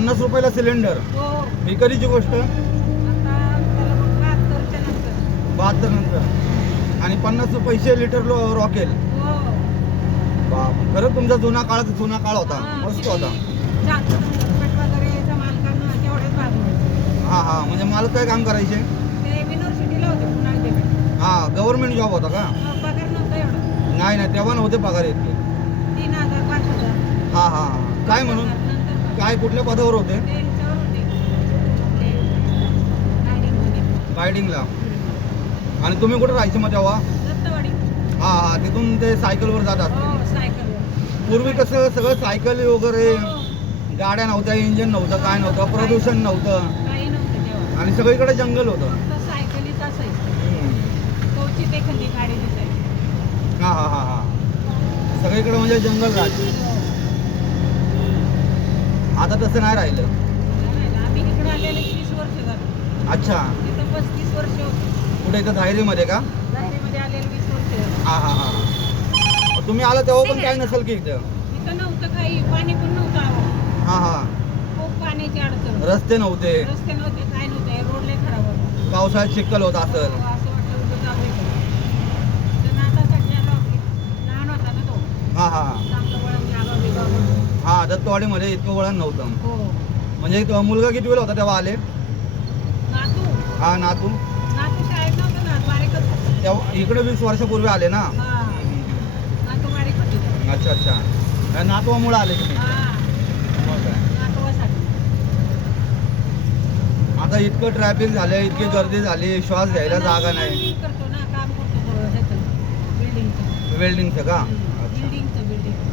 50 रुपयाला सिलेंडर. हो. ही कधीची गोष्ट? आता त्याला बघ 72च्या नंतर. 72 नंतर. आणि 50 पैसे लिटर रॉकेल. हो. बाप, खरंच तुमचा जुना काळ होता. हा, मस्त किती होता. जास्त पेट वगैरे यायचा मालकांना तेवढेच भागले. हा हा, म्हणजे मालक काय काम करायचे? ते युनिव्हर्सिटीला होते पुन्हा तिकडे. हा, गव्हर्नमेंट जॉब होता का? पगार नव्हता एवढा. नाही नाही, तेव्हा नव्हते पगार इतके. 3000 5000. हा हा हा. काय म्हणून? नंतर काय कुठल्या पदावर होते? ते ह्याच्यावर होते. आपले गाडीमध्ये. रायडिंगला. आणि तुम्ही कुठे राहायचे मग तेव्हा? दत्तवाडी. हा हा, तिथून ते सायकलवर जात हो, असतील. सायकलवर. पूर्वी कसं सगळं सायकल वगैरे, हो, गाड्या नव्हत्या, इंजिन नव्हतं, काय नव्हतं, प्रदूषण नव्हतं. काही नव्हतं तेव्हा. आणि सगळीकडे जंगल होतं. फक्त सायकलीच असायचं. कवचित एखादी गाडी दिसायची. हा हा हा हा. सगळीकडे म्हणजे जंगल राज. आता तसं नाही राहिलं. आम्ही इकडे आलेले 30 वर्ष झाली. अच्छा. तिथं 35 वर्ष होते. कुठे इथं धायरीमध्ये का? दाहेरीमध्ये आलेले 20 वर्ष झाली. हा हा हा. तुम्ही आला तेव्हा पण काय नसेल की इथं? इथं नव्हतं काही, पाणी पण नव्हतं आवं. हा हा. खूप पाण्याची अडचण. रस्ते नव्हते, रस्ते नव्हते, काय नव्हते, रोड लय खराब होता. पावसाळ्यात चिखल होत हो, असेल. असं वाटलं उगाच जाऊ दे का. तर आता सध्या लहान होता ना तो. हा हा हा. चांगलं वळण जागा बिगा म्हणून. हा, दत्तवाडीमध्ये इतकं वळण नव्हतं. हो. म्हणजे तो मुलगा किती वेळ होता तेव्हा आले? नातू हा, नातू. नातू शाळेत नव्हतं ना, बारीकच होतं. तेव्हा इकडे 20 वर्षापूर्वी आले ना? हा. नातू बारीक होती तेव्हा. अच्छा अच्छा. नातवामुळे आले तुम्ही? हा. मग काय. नातवासाठी. आता इतकं ट्रॅफिक झालं, इतकी गर्दी झाली, श्वास घ्यायला जागा नाही. मी करतो ना, काम करतो थोडं ह्याचं, बिल्डिंगचं. वेल्डिंगचं का? अच्छा.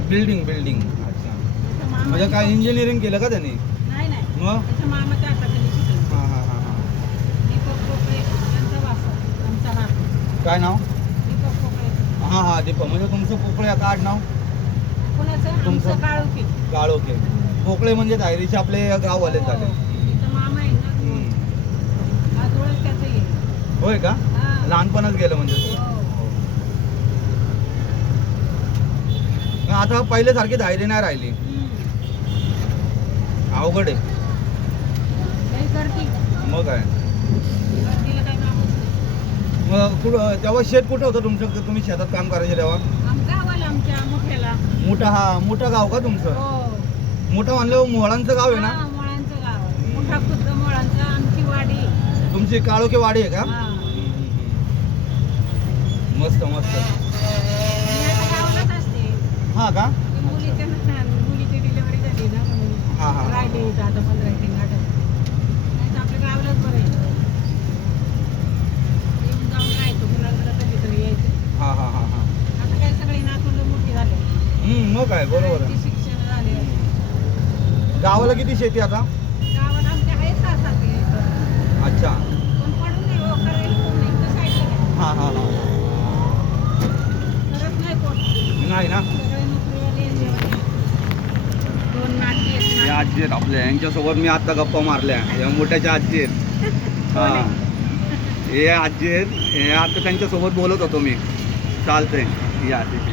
बिल्डिंग. बिल्डिंग. अच्छा. त्याच्या मामा म्हणजे काय इंजिनिअरिंग केलं का त्यांनी? नाही नाही. मग? त्याच्या मामाच्या हाताखाली शिकलं. हा हा हा हा. दीपक पोकळे त्यांचा वासा, आमचा नात. काय नाव? दीपक पोकळे. हा हा, दीपक. म्हणजे तुमचं पोकळे आता आडनाव? कोणाचं? तुमचं? आमचं काळोखी. काळोखे. पोकळे म्हणजे धायरीचे आपले गाववाले झाले. तिथं मामा आहे ना, आजोळच त्याचं आहे. होय का? हा. लहानपणच गेलं म्हणजे. हो. आता पहिल्यासारखी धायरी नाही राहिली. अवघड आहे. काही गर्दी. मग काय. गर्दीला काही नामच नाही. मग कुठं तेव्हा शेत कुठं होतं तुमचं? तुम्ही शेतात काम करायचे तेव्हा? गावाला आमच्या मोठ्याला. मोठं गाव का तुमचं? हो. मोठं म्हणलं मोळांचं गाव आहे ना? हा, मोळांचं गाव. मोठा खुद्द मोळांचं, आमची वाडी. तुमची काळोखी वाडी आहे का? हा. मस्त. मी आता गावालाच असते. हा का? ती मुलीची डिलिव्हरी झाली ना, म्हणून हा हा. राहिले इथं आता 15 एक आठवडे. नाही तर आपल्या गावालाच बरं आहे. येऊन जाऊन राहायचं, मुलांकडे कधीतरी यायचं. हा हा हा हा. आता काय सगळी नातवंड मोठी झाले. मग काय, बरोबर आहे. शिक्षण झाले. गावाला किती शेती आता? गावाला आमच्या आहे 6-7 एकर. अच्छा. पण पडून नाही हो, करायला कोण नाही. इथं साईडला नाही. हा हा हा. करत नाही कोण. नाही ना? सगळे नोकरीवाले जेवले. 2 नाती आहेत. या आजी आहेत आपल्या, यांच्यासोबत मी आता गप्पा मारल्या. या मोठ्याच्या आजी आहेत. हा, हे आजी आहेत. हे आता त्यांच्यासोबत बोलत होतो मी. चालतंय. या आजी.